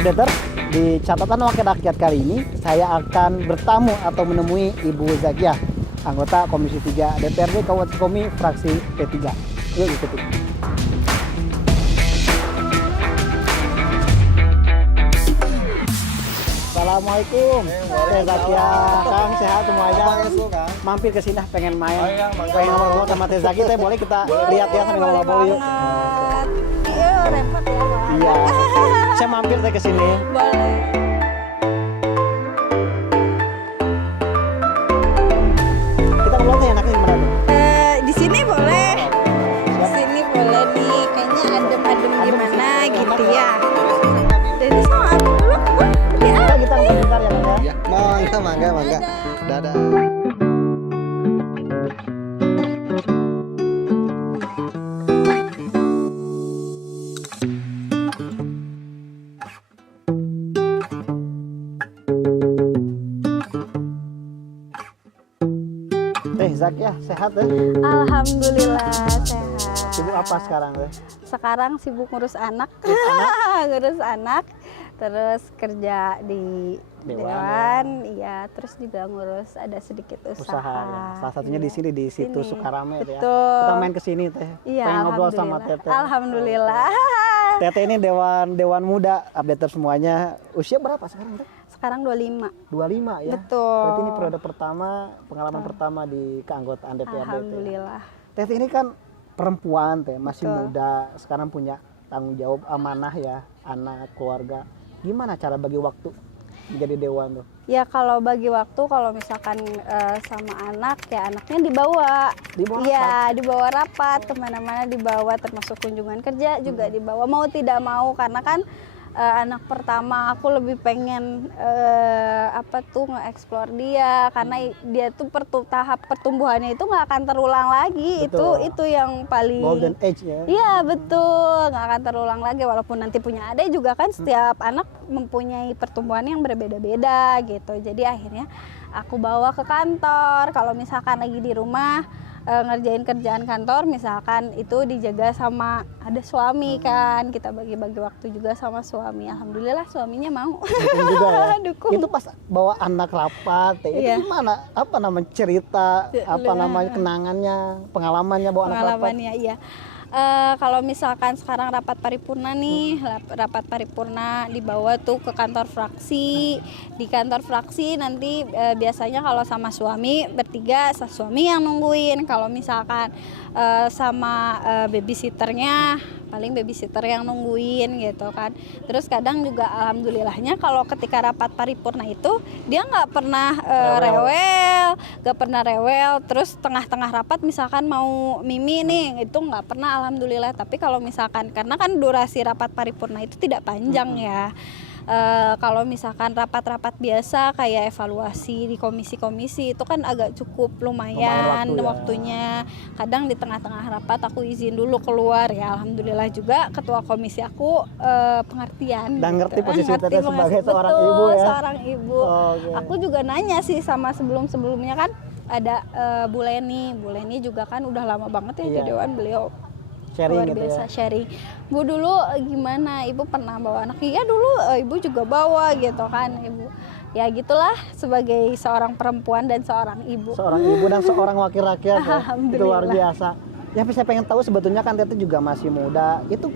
Updater, di catatan wakil rakyat kali ini saya akan bertamu atau menemui Ibu Zakiah, anggota Komisi 3 DPRD Kabupaten Komi fraksi P3. Yuk ikuti. Assalamualaikum, Teh Zakiah. Kang sehat semuanya? Mampir ke sini pengen main, pengen ngobrol sama Teh Zakiah. Teh boleh kita lihat ya sambil ngobrol yuk. Iya, repot ya. Iya. Saya mampir teh ke sini. Boleh. Kita ngobrol teh enaknya gimana tuh? Di sini boleh. Di sini boleh nih. Kayaknya adem-adem gimana gitu ya. Dari sama aku dulu. Kita nonton bentar ya Kang ya. Mangga. Dadah. Teh Zakiah sehat teh? Alhamdulillah sehat. Sibuk apa sekarang teh? Sekarang sibuk ngurus anak. Ngurus anak. Terus kerja di Dewan, iya. Terus juga ngurus ada sedikit usaha. Ya. Salah satunya di sini di situ Sukarame ya. Betul. Kita main ke sini teh. Iya, pengen ngobrol sama Teteh. Alhamdulillah. Teteh ini dewan muda, updater semuanya. Usia berapa sekarang teh? Sekarang 25. 25 ya. Betul. Berarti ini periode pertama, pengalaman pertama di keanggotaan DPRD. Alhamdulillah. Teteh ini kan perempuan teh, masih Betul. muda, sekarang punya tanggung jawab amanah ya, anak, keluarga. Gimana cara bagi waktu menjadi dewan tuh? Ya kalau bagi waktu, kalau misalkan sama anak, ya anaknya dibawa. Iya, dibawa rapat, kemana-mana dibawa, termasuk kunjungan kerja juga dibawa. Mau tidak mau, karena kan anak pertama aku lebih pengen nge-explore dia, karena dia tuh tahap pertumbuhannya itu nggak akan terulang lagi. Betul. Itu yang paling Golden age ya. Iya betul, nggak akan terulang lagi, walaupun nanti punya adik juga kan setiap anak mempunyai pertumbuhan yang berbeda-beda gitu. Jadi akhirnya aku bawa ke kantor. Kalau misalkan lagi di rumah ngerjain kerjaan kantor, misalkan itu dijaga sama ada suami kan, kita bagi-bagi waktu juga sama suami. Alhamdulillah suaminya mau. Dukung juga ya. Dukung. Itu pas bawa anak rapat, itu Iya. gimana? Apa namanya cerita? Apa namanya kenangannya, pengalamannya bawa anak rapat? Pengalamannya iya. Kalau misalkan sekarang rapat paripurna nih, rapat paripurna dibawa tuh ke kantor fraksi. Di kantor fraksi nanti biasanya kalau sama suami bertiga, suami yang nungguin. Kalau misalkan sama babysitternya, paling babysitter yang nungguin gitu kan. Terus kadang juga alhamdulillahnya kalau ketika rapat paripurna itu dia nggak pernah rewel. Terus tengah-tengah rapat misalkan mau mimi nih, itu nggak pernah alhamdulillah. Tapi kalau misalkan, karena kan durasi rapat paripurna itu tidak panjang ya. Kalau misalkan rapat-rapat biasa kayak evaluasi di komisi-komisi itu kan agak cukup lumayan waktunya. Kadang di tengah-tengah rapat aku izin dulu keluar, ya alhamdulillah juga ketua komisi aku pengertian. Dan ngerti gitu. posisi Teteh sebagai seorang ibu ya. Seorang ibu. Okay. Aku juga nanya sih sama sebelumnya kan ada Bu Leni juga kan udah lama banget ya di dewan, beliau sharing luar gitu biasa ya. sharing. Bu dulu gimana, ibu pernah bawa anak? Iya dulu ibu juga bawa gitu kan ibu. Ya gitulah, sebagai seorang perempuan dan seorang ibu. Seorang ibu dan seorang wakil rakyat ya. Itu luar Alhamdulillah. biasa. Ya saya pengen tahu, sebetulnya kan Teteh juga masih muda. Itu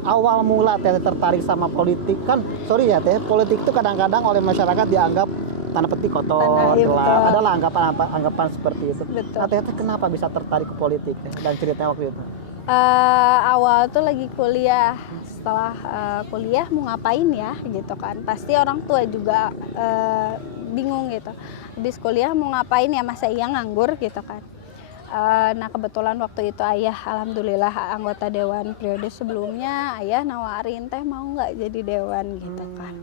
awal mula Teteh tertarik sama politik kan? Sorry ya Teh, politik itu kadang-kadang oleh masyarakat dianggap tanda petik kotor, gelap. Adalah anggapan seperti itu. Betul. Nah, Teteh kenapa bisa tertarik ke politik dan ceritanya waktu itu? Awal tuh lagi kuliah, setelah kuliah mau ngapain ya gitu kan, pasti orang tua juga bingung gitu, habis kuliah mau ngapain ya, masa iya nganggur gitu kan. Nah kebetulan waktu itu ayah alhamdulillah anggota dewan periode sebelumnya, ayah nawarin teh mau nggak jadi dewan gitu kan.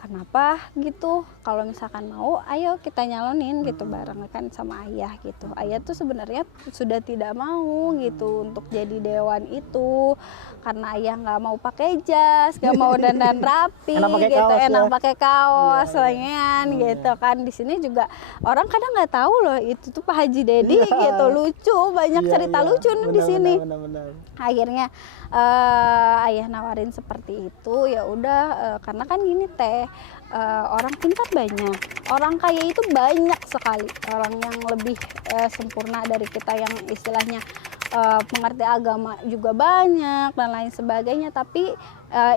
kenapa gitu, kalau misalkan mau ayo kita nyalonin gitu bareng kan sama ayah gitu. Ayah tuh sebenarnya sudah tidak mau gitu untuk jadi dewan itu, karena ayah nggak mau pakai jas, nggak mau dandan rapi Enak pakai gitu, kaos ya? enak pakai kaos Iya, iya. lengan gitu kan. Di sini juga orang kadang nggak tahu loh itu tuh Pak Haji Dedi Iya. gitu, lucu, banyak Iya, cerita iya. lucu nih di Benar, sini. benar. Akhirnya ayah nawarin seperti itu, ya udah, karena kan gini teh, orang pintar banyak, orang kaya itu banyak sekali, orang yang lebih sempurna dari kita, yang istilahnya pengerti agama juga banyak dan lain sebagainya. Tapi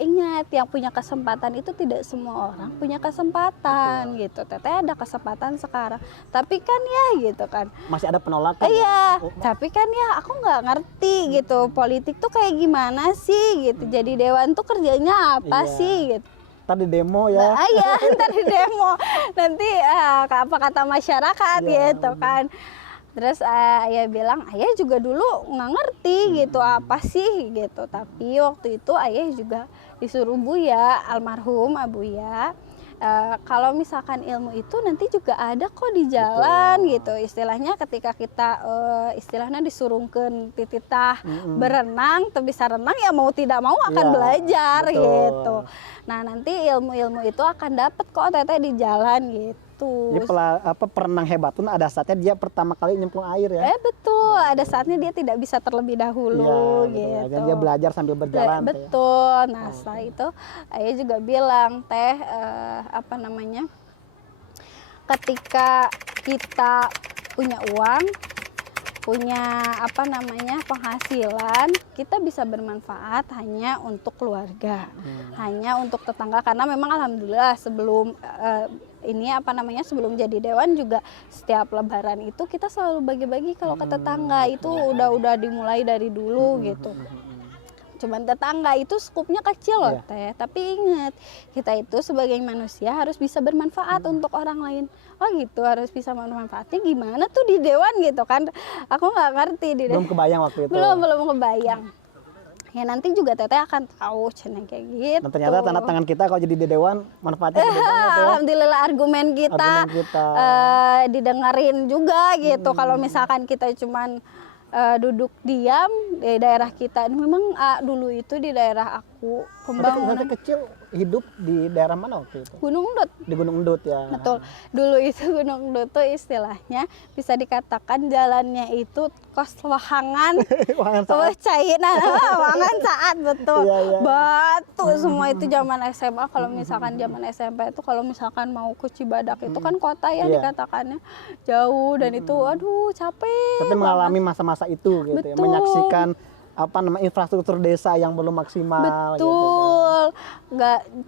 ingat, yang punya kesempatan itu tidak semua orang punya kesempatan gitu. Teteh ada kesempatan sekarang, tapi kan ya gitu kan, Masih ada penolakan. iya, Oh, tapi kan ya aku nggak ngerti gitu politik tuh kayak gimana sih gitu. Jadi dewan tuh kerjanya apa Iya. sih gitu. tadi demo ya. Nah, iya, ntar di demo nanti apa kata masyarakat Iya, gitu kan. Terus ayah bilang, ayah juga dulu nggak ngerti gitu apa sih gitu. Tapi waktu itu ayah juga disuruh Buya, almarhum Abuya, kalau misalkan ilmu itu nanti juga ada kok di jalan gitu. Istilahnya ketika kita istilahnya disurungkeun tititah berenang, tuh bisa renang ya mau tidak mau akan Iya, belajar betul. gitu. Nah nanti ilmu-ilmu itu akan dapat kok teteh di jalan gitu. Jadi perenang hebat pun ada saatnya dia pertama kali nyemplung air ya. Betul, ada saatnya dia tidak bisa terlebih dahulu Iya, betul. gitu. Dan dia belajar sambil berjalan. Teh. Betul. Nah setelah itu ayah juga bilang, teh apa namanya, ketika kita punya uang, punya apa namanya penghasilan, kita bisa bermanfaat hanya untuk keluarga, hanya untuk tetangga. Karena memang alhamdulillah sebelum ini apa namanya, sebelum jadi dewan juga setiap lebaran itu kita selalu bagi-bagi kalau ke tetangga. Itu udah dimulai dari dulu gitu. Cuman tetangga itu skupnya kecil loh teh, tapi ingat, kita itu sebagai manusia harus bisa bermanfaat untuk orang lain. Oh gitu, harus bisa bermanfaatnya gimana tuh di dewan gitu kan. Aku nggak ngerti di Belum kebayang waktu itu. belum kebayang. Ya nanti juga teteh akan tahu cenah kayak gitu. Dan ternyata tanda tangan kita kalau jadi di dewan manfaatnya gede banget ya. Alhamdulillah argumen kita, didengerin juga gitu. Kalau misalkan kita cuman duduk diam di daerah kita, memang dulu itu di daerah aku pembangunan Nanti kecil hidup di daerah mana waktu itu? Gunung Endut. Di Gunung Endut ya. Betul. Dulu itu Gunung Endut tuh istilahnya bisa dikatakan jalannya itu kos wahangan. Wahangan Tuh cair, wahangan saat betul. Iya, iya. Batu semua itu zaman SMA. Kalau misalkan zaman SMP itu kalau misalkan mau ke Cibadak itu kan kota ya Iya. dikatakannya jauh, dan itu aduh capek. Tapi mengalami masa-masa itu gitu ya. Betul. Menyaksikan apa namanya infrastruktur desa yang belum maksimal gitu kan. Betul,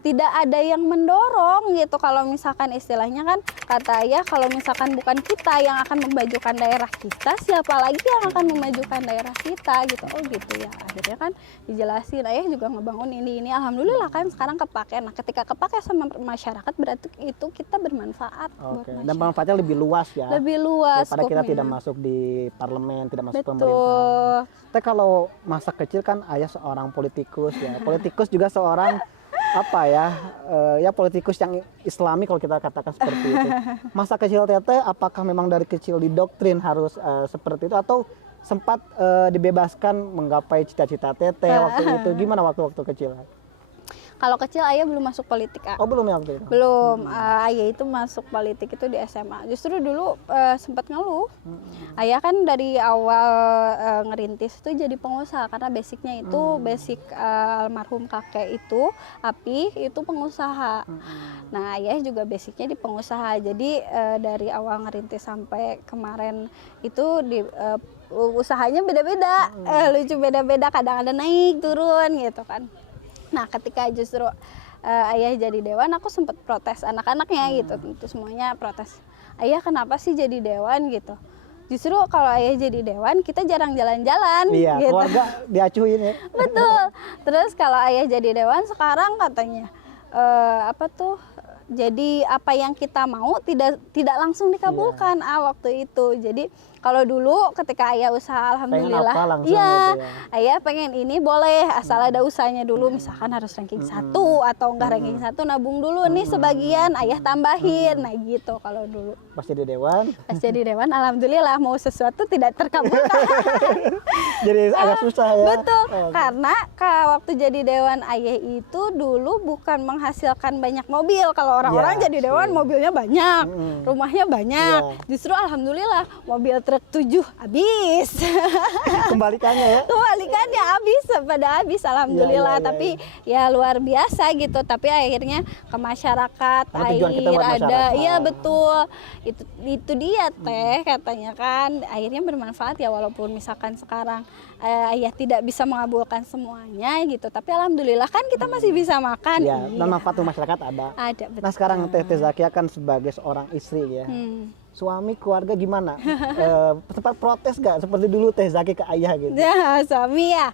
tidak ada yang mendorong gitu. Kalau misalkan istilahnya kan kata ayah, kalau misalkan bukan kita yang akan memajukan daerah kita, siapa lagi yang akan memajukan daerah kita gitu. Oh gitu ya, akhirnya kan dijelasin, ayah juga ngebangun ini alhamdulillah kan sekarang kepake. Nah ketika kepake sama masyarakat berarti itu kita bermanfaat buat Oke. Dan masyarakat. manfaatnya lebih luas ya. Lebih luas Daripada kita skupnya. tidak masuk di parlemen, tidak masuk Betul. pemerintahan. Tapi kalau masa kecil kan ayah seorang politikus ya. Politikus juga seorang apa ya, ya politikus yang islami kalau kita katakan seperti itu. Masa kecil teteh apakah memang dari kecil didoktrin harus seperti itu, atau sempat dibebaskan menggapai cita-cita teteh waktu itu? Gimana waktu-waktu kecil? Kalau kecil ayah belum masuk politik, Oh belum ya waktu itu? belum. Ayah itu masuk politik itu di SMA. Justru dulu sempat ngeluh. Ayah kan dari awal ngerintis itu jadi pengusaha, karena basicnya itu basic almarhum kakek itu Api itu pengusaha. Nah ayah juga basicnya di pengusaha. Jadi dari awal ngerintis sampai kemarin itu di usahanya beda-beda, lucu beda-beda. Kadang ada naik turun gitu kan. Nah ketika justru ayah jadi dewan, aku sempat protes anak-anaknya gitu, tentu semuanya protes. Ayah kenapa sih jadi dewan gitu? Justru kalau ayah jadi dewan kita jarang jalan-jalan. Iya, gitu. keluarga diacuhin ya. Betul. Terus kalau ayah jadi dewan sekarang katanya apa tuh? Jadi apa yang kita mau tidak langsung dikabulkan waktu itu. Jadi Kalau dulu ketika ayah usaha alhamdulillah, apa langsung iya, gitu ya. ayah pengen ini boleh asal ada usahanya dulu, misalkan harus ranking 1 atau enggak ranking 1 nabung dulu nih sebagian, ayah tambahin. Nah gitu kalau dulu. Pas jadi dewan Pas jadi dewan alhamdulillah mau sesuatu tidak terkabulkan. jadi agak susah ya. Betul, Oh, karena waktu jadi dewan ayah itu dulu bukan menghasilkan banyak mobil. Kalau orang-orang Ya, jadi dewan mobilnya banyak, rumahnya banyak. Ya. Justru alhamdulillah mobil truk 7 habis. kembalikannya ya. Kebalikannya habis alhamdulillah. Ya, ya, ya, Tapi ya luar biasa gitu. Tapi akhirnya ke masyarakat, Karena tujuan kita air buat ada, masyarakat. iya betul. Itu dia teh katanya kan. Akhirnya bermanfaat ya walaupun misalkan sekarang ayah tidak bisa mengabulkan semuanya gitu. Tapi alhamdulillah kan kita masih bisa makan. Ya, Iya. dan manfaat untuk masyarakat ada. Ada betul. Nah sekarang Teh Zakia kan sebagai seorang istri ya. Suami keluarga gimana? Sempat protes gak seperti dulu Teh Zaki ke ayah gitu? Ya, suami ya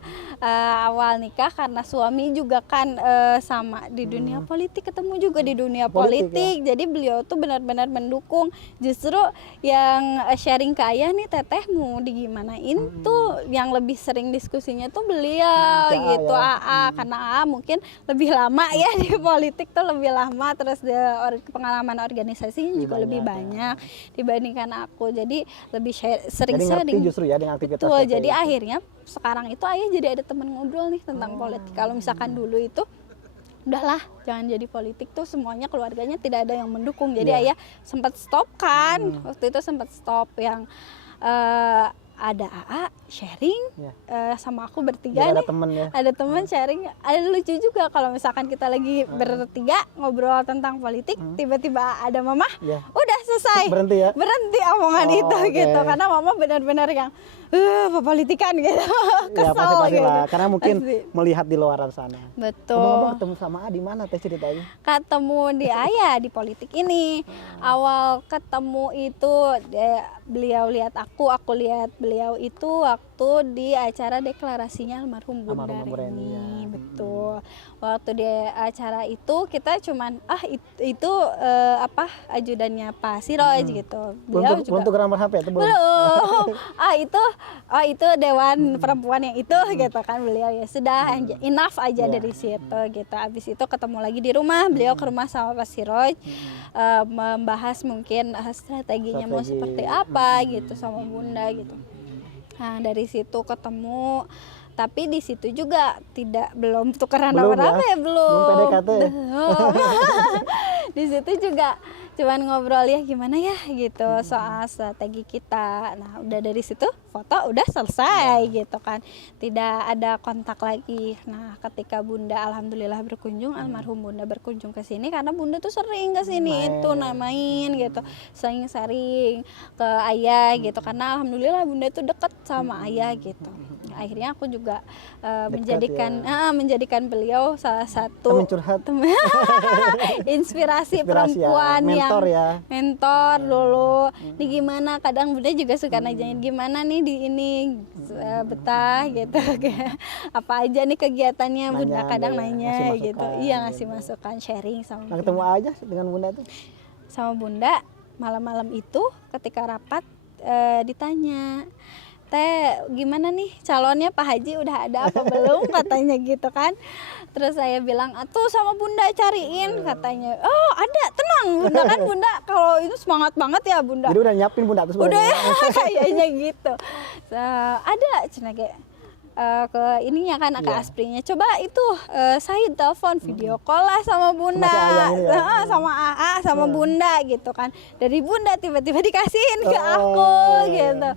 awal nikah karena suami juga kan sama di dunia politik, ketemu juga di dunia politik. Jadi beliau tuh benar-benar mendukung. Justru yang sharing ke ayah nih, teteh mau digimanain tuh yang lebih sering diskusinya tuh beliau Ke gitu. AA. Karena AA mungkin lebih lama ya di politik tuh lebih lama, terus pengalaman organisasinya juga lebih banyak dibandingkan aku. Jadi lebih sering Jadi ngerti justru ya dengan aktivitas Betul, Teteh jadi itu. akhirnya sekarang itu ayah jadi ada teman ngobrol nih tentang politik. Kalau misalkan dulu itu udahlah jangan jadi politik tuh semuanya keluarganya tidak ada yang mendukung. Jadi ayah sempat stop kan, waktu itu sempat stop yang ada AA sharing sama aku bertiga Jadi ada nih. temen ya. Ada teman sharing, ada lucu juga kalau misalkan kita lagi bertiga ngobrol tentang politik, tiba-tiba ada mama, Ya. udah selesai. Berhenti ya? Berhenti omongan Oh, itu oke. gitu, karena mama benar-benar yang politikan gitu, Ya kesel pasti gitu. lah, karena mungkin Pasti. melihat di luaran sana. Betul. Ngomong-ngomong ketemu sama A di mana Teh ceritanya? Ketemu di ayah di politik ini. Awal ketemu itu beliau lihat aku lihat beliau itu waktu di acara deklarasinya almarhum Bunda Almarhum Reni, ya. Reni. Betul. Waktu di acara itu kita cuman itu apa ajudannya Pak Siroj gitu. Beliau Belum tuh nomor HP itu belum? belum. Itu dewan perempuan yang itu gitu kan, beliau ya sudah enough aja dari situ gitu. Habis itu ketemu lagi di rumah, beliau ke rumah sama Pak Siroj membahas mungkin strateginya mau seperti apa gitu sama Bunda gitu. Nah dari situ ketemu, tapi di situ juga belum tukeran Belum nomor ya? HP Belum PDKT? Belum. Di situ juga cuman ngobrol ya gimana ya gitu soal strategi kita. Nah udah dari situ foto udah selesai gitu kan, tidak ada kontak lagi. Nah ketika Bunda alhamdulillah berkunjung, almarhum Bunda berkunjung ke sini karena Bunda tuh sering ke sini itu main gitu, sering ke ayah gitu karena alhamdulillah Bunda itu deket sama ayah gitu. Akhirnya aku juga menjadikan beliau salah satu Temen curhat. inspirasi Inspirasi ya, perempuan mentor yang ya. mentor dulu. Nih gimana, kadang Bunda juga suka nanyain gimana nih di ini betah gitu. Apa aja nih kegiatannya, Bunda Nanya, kadang ya, nanya ngasih gitu. masukan, Iya gitu. ngasih masukan, sharing sama Nah Bunda. ketemu aja dengan Bunda tuh. Sama Bunda malam-malam itu ketika rapat ditanya, Teh gimana nih calonnya Pak Haji udah ada apa belum katanya gitu kan. Terus saya bilang tuh sama Bunda cariin katanya. Oh ada, tenang Bunda kan. Bunda kalau itu semangat banget ya Bunda. Jadi udah nyiapin Bunda tuh Udah sebenarnya. ya kayaknya gitu. Ada cina kayak ke ininya kan ke Asprinya, coba itu saya telepon video call lah sama Bunda, Sama si Ayang ini ya? sama AA sama Bunda gitu kan. Dari Bunda tiba-tiba dikasihin ke Oh, aku iya. gitu.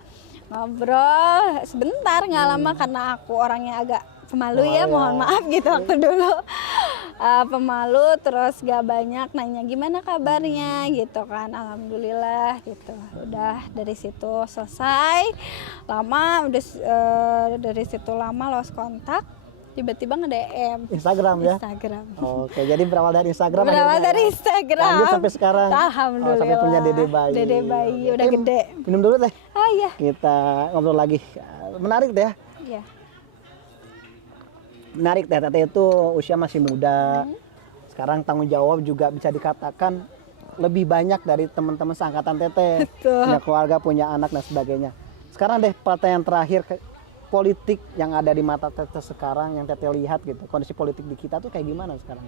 Ngobrol sebentar nggak lama karena aku orangnya agak pemalu ya, mohon maaf gitu waktu dulu. Pemalu, terus gak banyak nanya gimana kabarnya gitu kan. Alhamdulillah gitu. Udah dari situ selesai. Lama udah dari situ lama lost kontak. Tiba-tiba nge-DM Instagram ya. Instagram. Oke, jadi berawal dari Instagram. Berawal akhirnya dari ya. Instagram. Lanjut sampai sekarang. Alhamdulillah. Sampai punya Dede bayi. Dede bayi udah Oke, gede. Minum dulu Teh. Ah iya. Kita ngobrol lagi. Menarik Teh ya. Iya. Menarik Teh itu usia masih muda. Sekarang tanggung jawab juga bisa dikatakan lebih banyak dari teman-teman seangkatan Teteh. Betul. Punya keluarga, punya anak dan sebagainya. Sekarang deh pertanyaan terakhir, politik yang ada di mata Teteh sekarang yang Teteh lihat gitu, kondisi politik di kita tuh kayak gimana sekarang?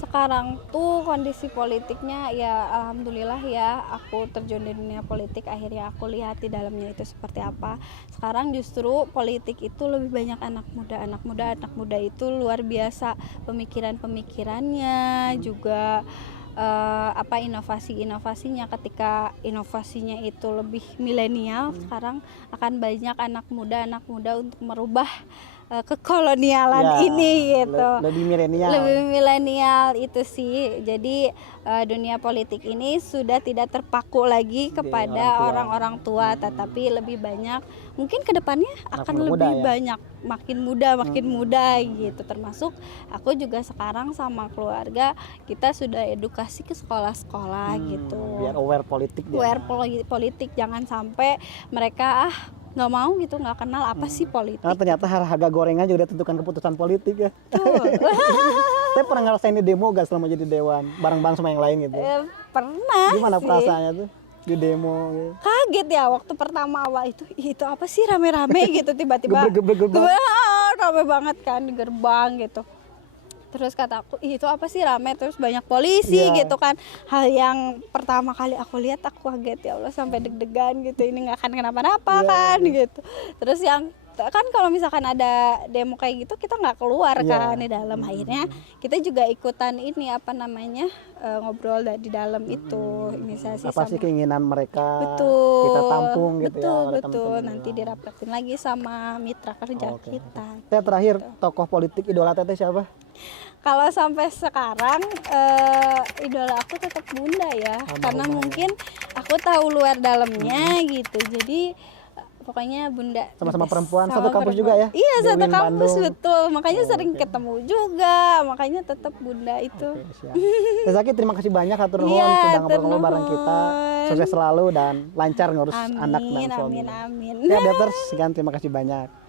Sekarang tuh kondisi politiknya ya alhamdulillah ya, aku terjun di dunia politik, akhirnya aku lihat di dalamnya itu seperti apa. Sekarang justru politik itu lebih banyak anak muda itu luar biasa pemikirannya juga inovasinya. Ketika inovasinya itu lebih milenial, sekarang akan banyak anak muda untuk merubah kekolonialan ini gitu. Lebih milenial. Lebih milenial itu sih. Jadi dunia politik ini sudah tidak terpaku lagi kepada orang-orang tua, tetapi lebih banyak mungkin kedepannya akan lebih banyak makin muda gitu. Termasuk aku juga sekarang sama keluarga kita sudah edukasi ke sekolah-sekolah gitu. Biar aware politik. Politik, jangan sampai mereka nggak mau gitu, nggak kenal apa sih politik. Nah, ternyata harga gorengan juga tentukan keputusan politik ya. Saya pernah ngerasain di demo gak selama jadi dewan, bareng-bareng sama yang lain gitu. Pernah. Gimana sih perasaannya tuh di demo gitu? Kaget ya waktu pertama awal itu apa sih rame-rame gitu, tiba-tiba Gebrek-gebrek. rame banget kan di gerbang gitu. Terus kata aku, itu apa sih rame, terus banyak polisi gitu kan. Hal yang pertama kali aku lihat, aku kaget, ya Allah, sampai deg-degan gitu, ini nggak akan kenapa-napa kan gitu. Terus yang kan kalau misalkan ada demo kayak gitu kita nggak keluar kan di dalam, akhirnya kita juga ikutan ini ngobrol di dalam itu, inisiasi apa sih keinginan mereka, betul, kita tampung gitu betul, nanti dirapetin lagi sama mitra kerja kita. Saya terakhir, tokoh politik idola Teteh siapa? Kalau sampai sekarang idola aku tetap Bunda ya, karena mungkin aku tahu luar dalamnya gitu. Jadi pokoknya Bunda. Sama-sama perempuan, satu kampus juga ya? Iya, satu kampus, Bandung. betul. Makanya sering ketemu juga, makanya tetap Bunda itu. Teh Zaki, terima kasih banyak atur nuhun sudah ngobrol-ngobrol bareng kita. Sukses selalu dan lancar ngurus anak dan suami. Amin. Ya, Beters, sekian, terima kasih banyak.